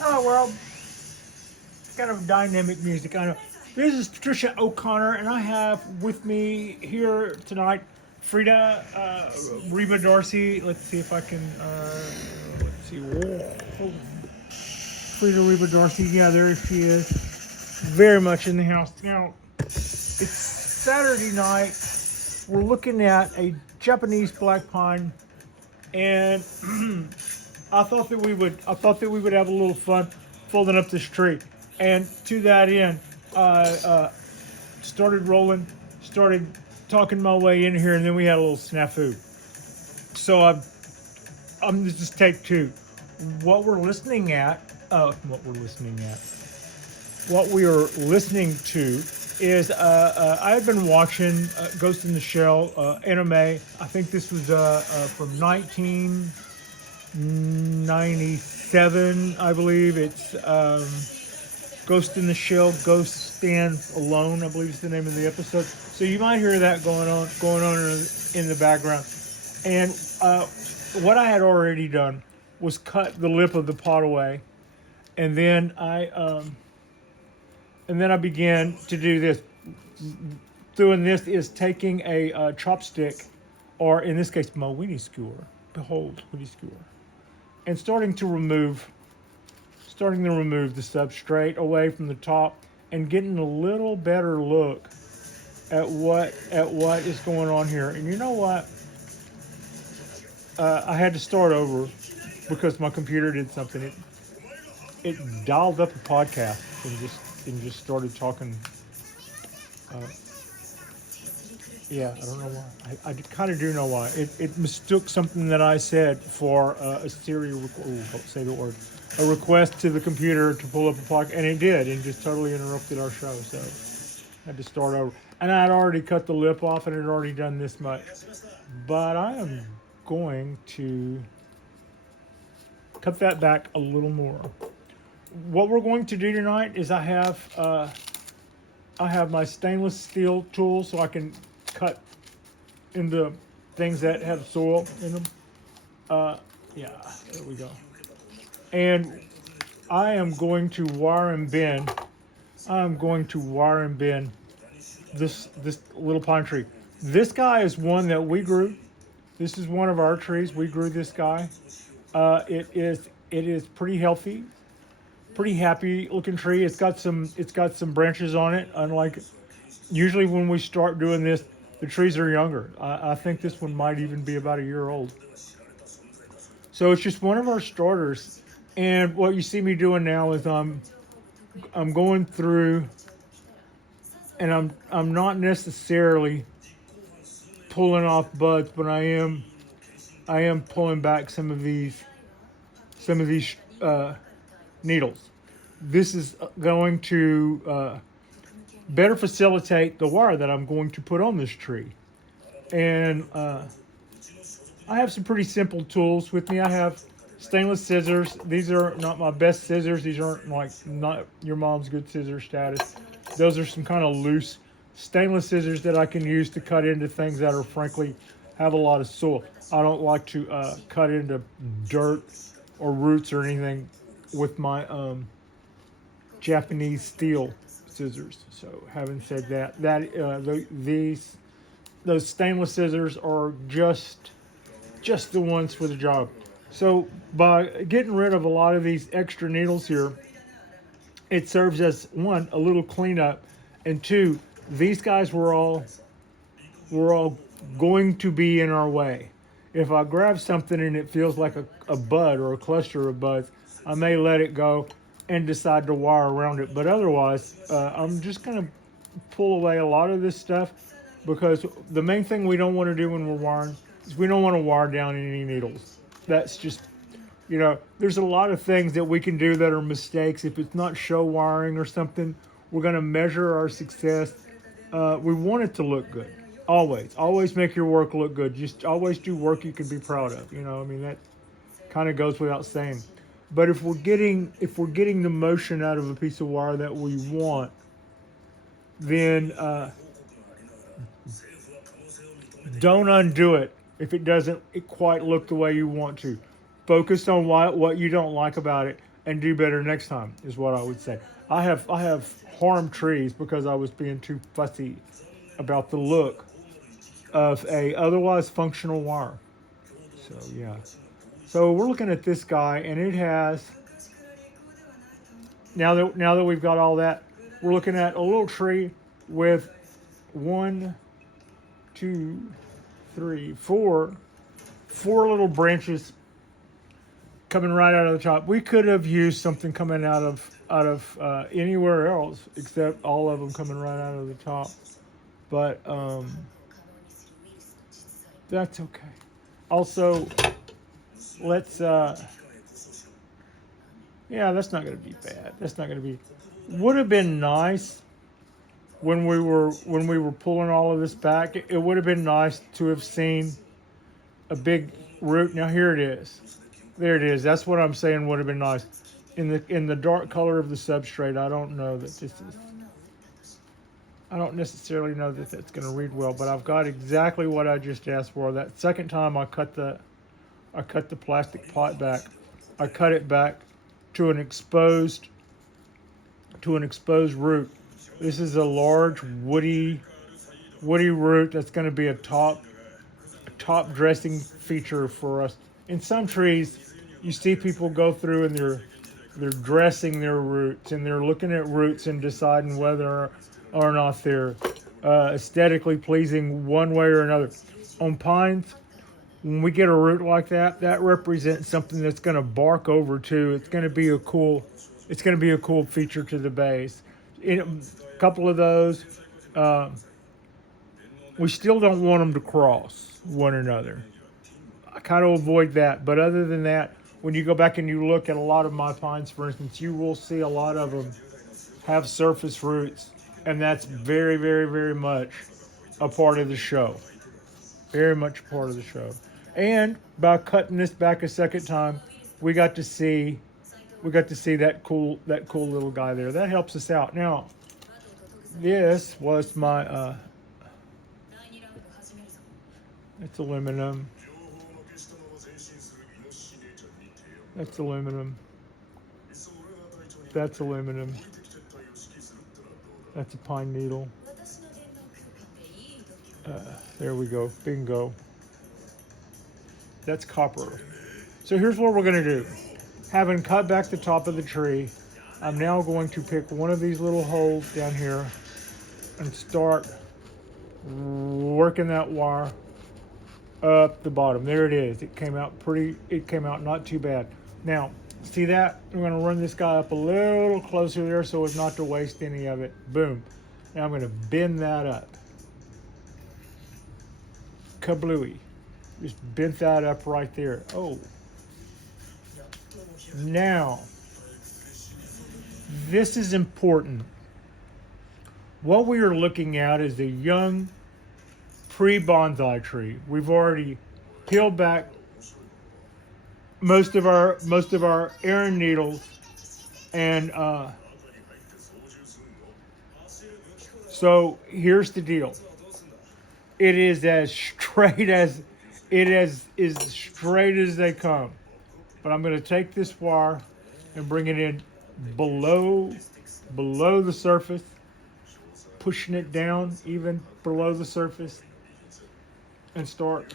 Oh, well, kind of dynamic music. I know. This is Patricia O'Connor, and I have with me here tonight Frida Reba Darcy. Let's see if I can. Let's see. Whoa. Frida Reba Darcy. Yeah, there she is. Very much in the house. Now, it's Saturday night. We're looking at a Japanese black pine, and I thought that we would have a little fun folding up this tree, and to that end, I started rolling, started talking my way in here, and then we had a little snafu. So I'm this is take two. What we're listening at, what we're listening at, what we are listening to is I've been watching Ghost in the Shell anime. I think this was from 1997, I believe. It's Ghost in the Shell, Ghost Stands Alone, I believe is the name of the episode. So you might hear that going on in the background. And what I had already done was cut the lip of the pot away, and then I began to do this. Doing this is taking a chopstick, or in this case, my weenie skewer. Behold, weenie skewer, and starting to remove the substrate away from the top, and getting a little better look at what is going on here. And you know what? I had to start over because my computer did something. It dialed up a podcast and just started talking. Uh, yeah, I don't know why. I kind of do know why. It mistook something that I said for a Siri. Don't say the word. A request to the computer to pull up a podcast, and it did, and just totally interrupted our show. So I had to start over. And I had already cut the lip off, and had already done this much. But I am going to cut that back a little more. What we're going to do tonight is I have my stainless steel tool, so I can cut into things that have soil in them. Yeah, there we go. And I am going to wire and bend. This little pine tree. This guy is one that we grew. This is one of our trees. We grew this guy. It is pretty healthy, pretty happy looking tree. It's got some branches on it. Unlike usually when we start doing this, the trees are younger. I think this one might even be about a year old. So it's just one of our starters. And what you see me doing now is I'm going through, and I'm not necessarily pulling off buds, but I am pulling back some of these needles. This is going to better facilitate the wire that I'm going to put on this tree. And I have some pretty simple tools with me. I have stainless scissors. These are not my best scissors. These aren't not your mom's good scissors status. Those are some kind of loose stainless scissors that I can use to cut into things that are frankly have a lot of soil. I don't like to cut into dirt or roots or anything with my Japanese steel scissors. So having said that, those stainless scissors are just the ones for the job. So by getting rid of a lot of these extra needles here, it serves as one, a little cleanup, and two, these guys were all going to be in our way. If I grab something and it feels like a bud or a cluster of buds, I may let it go and decide to wire around it. But otherwise, I'm just going to pull away a lot of this stuff, because the main thing we don't want to do when we're wiring is we don't want to wire down any needles. That's just, there's a lot of things that we can do that are mistakes. If it's not show wiring or something, we're going to measure our success. We want it to look good. Always make your work look good. Just always do work you can be proud of. That kind of goes without saying. But if we're getting the motion out of a piece of wire that we want, then don't undo it if it doesn't quite look the way you want to. Focus on what you don't like about it, and do better next time is what I would say. I have harmed trees because I was being too fussy about the look of a otherwise functional wire. So yeah. So we're looking at this guy, and it has now that we've got all that, we're looking at a little tree with one, two, three, four little branches coming right out of the top. We could have used something coming out of anywhere else except all of them coming right out of the top. But that's okay. Also, let's yeah, that's not going to be bad. That's not going to be. Would have been nice when we were pulling all of this back. It would have been nice to have seen a big root. Now here it is. There it is. That's what I'm saying would have been nice. In the dark color of the substrate, I don't know that this is. I don't necessarily know that that's going to read well, but I've got exactly what I just asked for. That second time I cut the plastic pot back. I cut it back to an exposed root. This is a large woody root that's going to be a top dressing feature for us. In some trees, you see people go through and they're dressing their roots, and they're looking at roots and deciding whether or not they're aesthetically pleasing one way or another. On pines, when we get a root like that, that represents something that's going to bark over to. It's going to be a cool feature to the base. In a couple of those, we still don't want them to cross one another. I kind of avoid that, but other than that, when you go back and you look at a lot of my pines, for instance, you will see a lot of them have surface roots, and that's very, very, very much a part of the show. Very much a part of the show. And by cutting this back a second time, we got to see that cool little guy there. That helps us out. Now, this was my it's aluminum. That's aluminum. That's aluminum. That's a pine needle. There we go. Bingo. That's copper. So here's what we're going to do. Having cut back the top of the tree, I'm now going to pick one of these little holes down here and start working that wire up the bottom. There it is. It came out not too bad. Now, see that? I'm going to run this guy up a little closer there so as not to waste any of it. Boom. Now I'm going to bend that up. Kablooey. Just bent that up right there. Oh. Now, this is important. What we are looking at is a young pre-bonsai tree. We've already peeled back most of our Aran needles, and so here's the deal. It is as straight as they come. But I'm going to take this wire and bring it in below the surface, pushing it down even below the surface, and start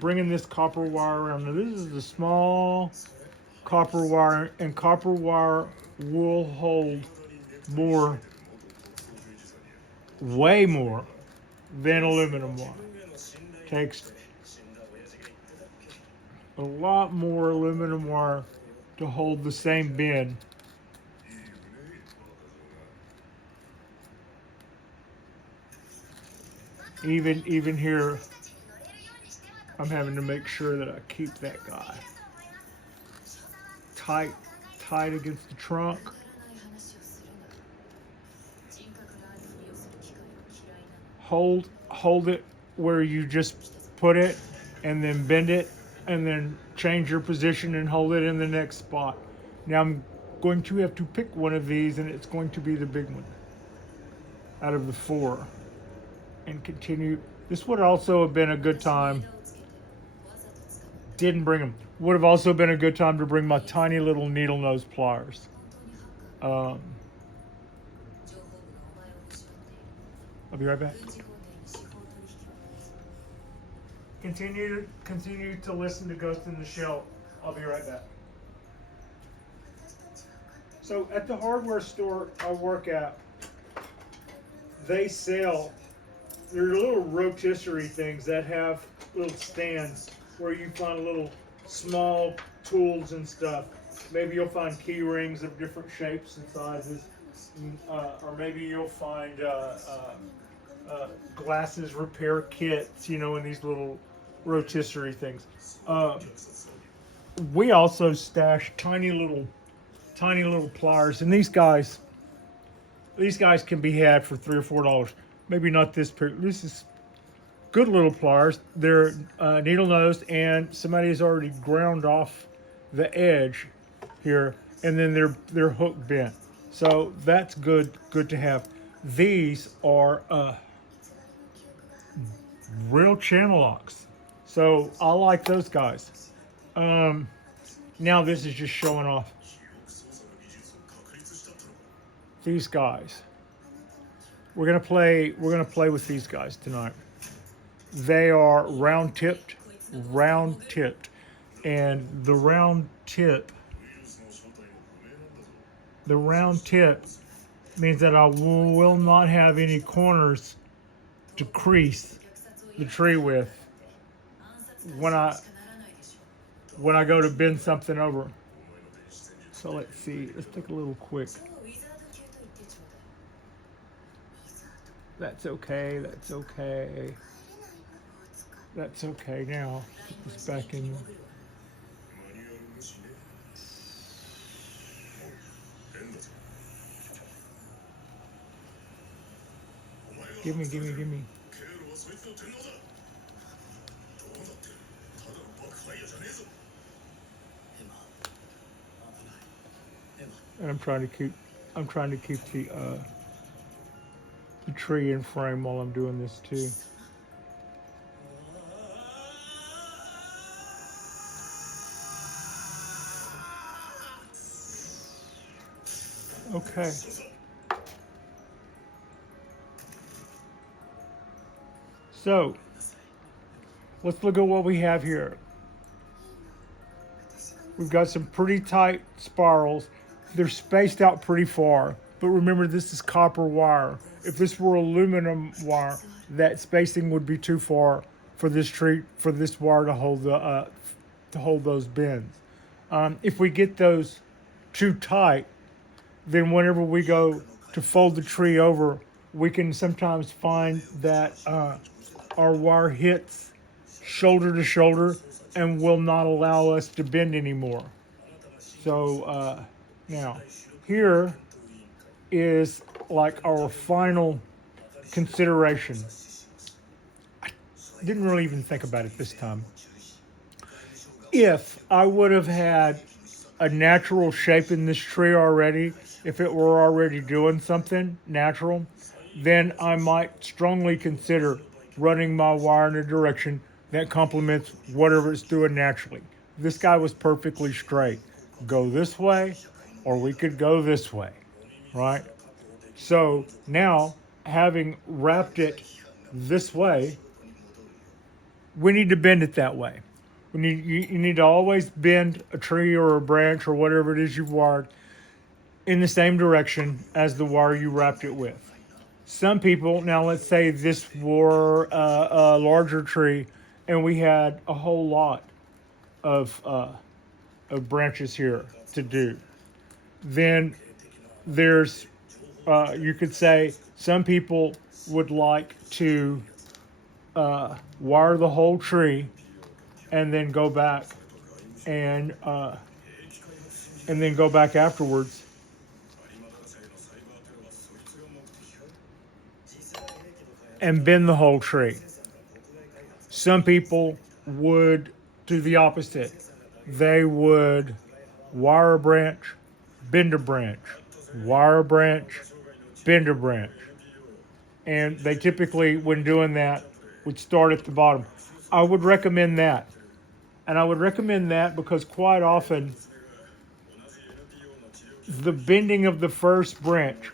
bringing this copper wire around. Now this is a small copper wire, and copper wire will hold way more than aluminum wire. Takes a lot more aluminum wire to hold the same bend. Even here, I'm having to make sure that I keep that guy tight against the trunk. Hold it where you just put it, and then bend it, and then change your position and hold it in the next spot. Now I'm going to have to pick one of these, and it's going to be the big one out of the four, and continue. This would also have been a good time Didn't bring them. Would have also been a good time to bring my tiny little needle nose pliers. Um, I'll be right back. Continue to listen to Ghost in the Shell. I'll be right back. So at the hardware store I work at, they sell, there are little rotisserie things that have little stands where you find little small tools and stuff. Maybe you'll find key rings of different shapes and sizes, or maybe you'll find glasses repair kits, in these little rotisserie things. We also stash tiny little pliers, and these guys can be had for $3 or $4. Maybe not this pair. This is good little pliers. They're needle nosed, and somebody has already ground off the edge here, and then they're hook bent. So that's good to have. These are real channel locks, so I like those guys. Now this is just showing off these guys. We're gonna play with these guys tonight. They are round tipped, and the round tip means that I will not have any corners to crease the tree with when I go to bend something over. So let's see. Let's take a little quick. That's okay. That's okay. That's okay. Now put this back in. Give me. And I'm trying to keep the tree in frame while I'm doing this too. Okay. So let's look at what we have here. We've got some pretty tight spirals. They're spaced out pretty far, but remember, this is copper wire. If this were aluminum wire, that spacing would be too far for this wire to hold those bends. If we get those too tight, then whenever we go to fold the tree over, we can sometimes find that our wire hits shoulder to shoulder and will not allow us to bend anymore. So now here is like our final consideration. I didn't really even think about it this time. If I would have had a natural shape in this tree already, if it were already doing something natural, then I might strongly consider running my wire in a direction that complements whatever it's doing naturally. This guy was perfectly straight. Go this way, or we could go this way, right? So now, having wrapped it this way, we need to bend it that way. You need to always bend a tree or a branch or whatever it is you've wired in the same direction as the wire you wrapped it with. Some people, now let's say this were a larger tree and we had a whole lot of branches here to do. Then there's, you could say some people would like to wire the whole tree and then go back and then go back afterwards and bend the whole tree. Some people would do the opposite. They would wire a branch, bend a branch, wire a branch, bend a branch. And they typically, when doing that, would start at the bottom. I would recommend that And I would recommend that because quite often the bending of the first branch,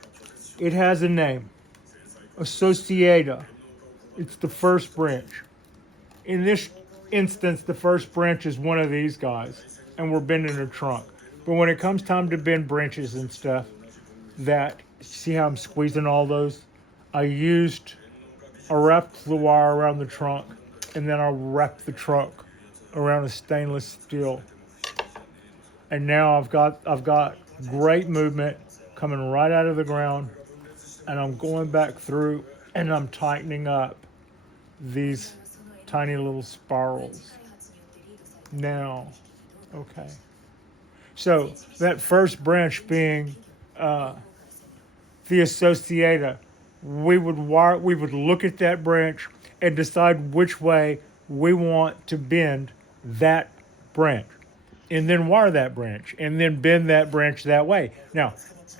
it has a name, Associata. It's the first branch. In this instance, the first branch is one of these guys, and we're bending a trunk. But when it comes time to bend branches and stuff, see how I'm squeezing all those? I wrapped the wire around the trunk, and then I wrapped the trunk around a stainless steel. And now I've got great movement coming right out of the ground, and I'm going back through and I'm tightening up these tiny little spirals. Now, okay. So that first branch being the Associata, we would look at that branch and decide which way we want to bend that branch, and then wire that branch, and then bend that branch that way. Now,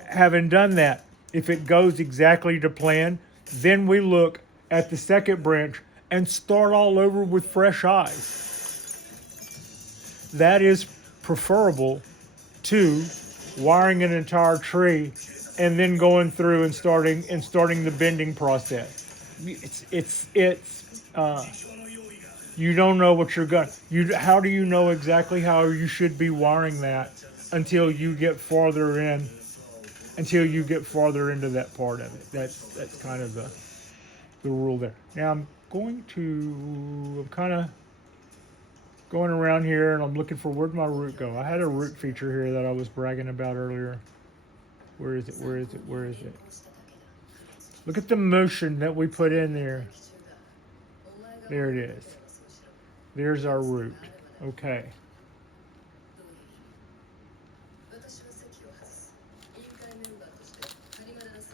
having done that, if it goes exactly to plan, then we look at the second branch and start all over with fresh eyes. That is preferable to wiring an entire tree and then going through and starting the bending process. You don't know what you're going. How do you know exactly how you should be wiring that until you get farther in? Until you get farther into that part of it. That's kind of the rule there. Now I'm kind of going around here and I'm looking for where'd my root go. I had a root feature here that I was bragging about earlier. Where is it? Where is it? Where is it? Look at the motion that we put in there. There it is. There's our root. Okay.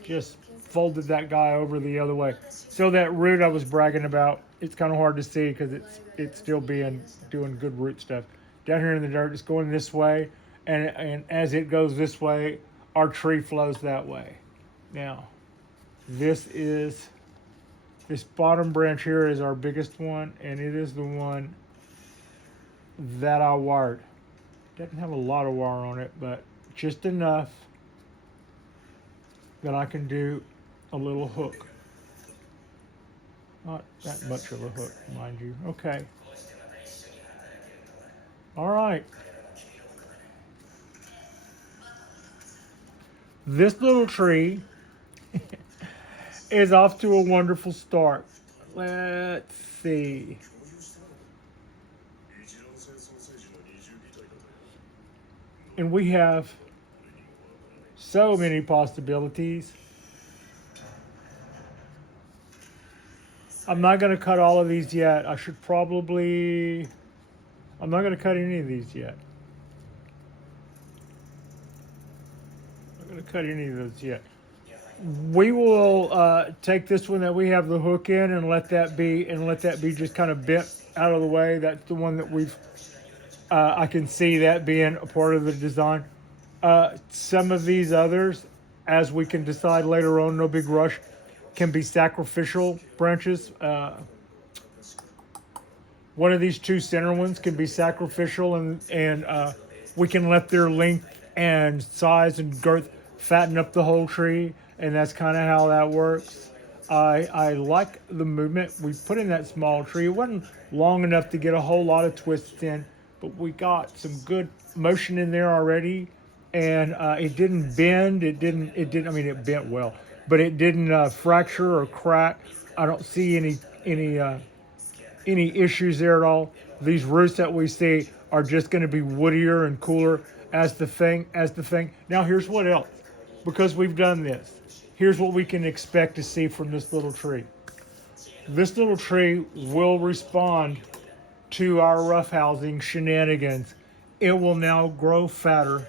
Just folded that guy over the other way. So that root I was bragging about, it's kind of hard to see because it's still doing good root stuff. Down here in the dirt, it's going this way, and as it goes this way, our tree flows that way. Now, this bottom branch here is our biggest one, and it is the one that I wired. Doesn't have a lot of wire on it, but just enough that I can do a little hook. Not that much of a hook, mind you. Okay. All right. This little tree is off to a wonderful start. Let's see. And we have so many possibilities. I'm not going to cut all of these yet. I'm not going to cut any of these yet. I'm not going to cut any of those yet. We will take this one that we have the hook in and let that be just kind of bent out of the way. That's the one that I can see that being a part of the design. Some of these others, as we can decide later on, no big rush, can be sacrificial branches. One of these two center ones can be sacrificial, and we can let their length and size and girth fatten up the whole tree, and that's kind of how that works. I like the movement we put in that small tree. It wasn't long enough to get a whole lot of twists in, but we got some good motion in there already, and it didn't bend. It bent well, but it didn't fracture or crack. I don't see any issues there at all. These roots that we see are just going to be woodier and cooler as the thing. Now here's what else, because we've done this. Here's what we can expect to see from this little tree. This little tree will respond to our roughhousing shenanigans. It will now grow fatter,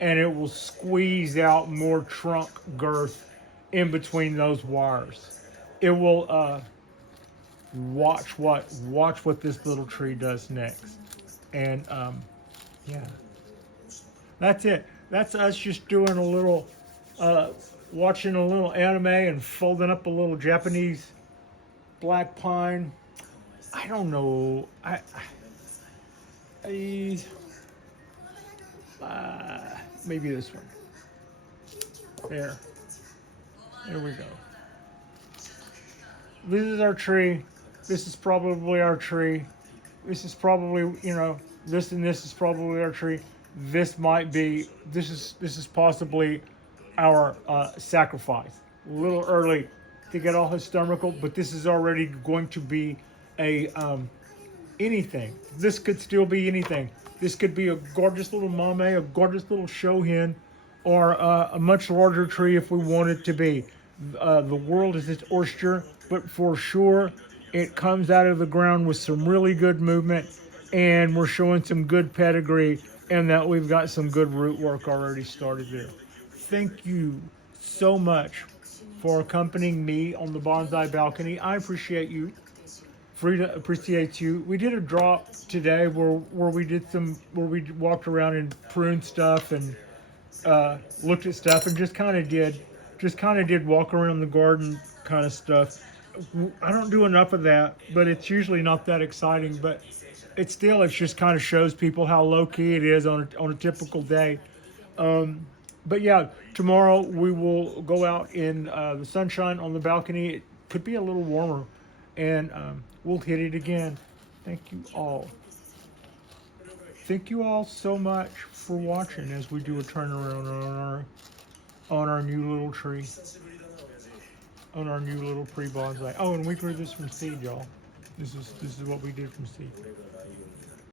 and it will squeeze out more trunk girth in between those wires. It will watch what this little tree does next. And yeah, that's it. That's us just doing a little watching a little anime and folding up a little Japanese black pine. I don't know. Maybe this one. There. There we go. This is our tree. This is probably our tree. This is probably, this and this is probably our tree. This might be, this is possibly our sacrifice. A little early to get all historical, but this is already going to be a anything. This could still be anything. This could be a gorgeous little mame, a gorgeous little show hen, or a much larger tree if we want it to be. The world is its oyster, but for sure it comes out of the ground with some really good movement, and we're showing some good pedigree, and that we've got some good root work already started there. Thank you so much for accompanying me on the bonsai balcony. I appreciate you. Frida appreciates you. We did a drop today where we walked around and pruned stuff and looked at stuff and just kind of did walk around the garden kind of stuff. I don't do enough of that, but it's usually not that exciting. But it just kind of shows people how low key it is on a typical day. But yeah, tomorrow we will go out in the sunshine on the balcony. It could be a little warmer, and we'll hit it again. Thank you all. Thank you all so much for watching as we do a turnaround on our new little tree, on our new little pre-bonsai. Oh, and we grew this from seed, y'all. This is what we did from seed.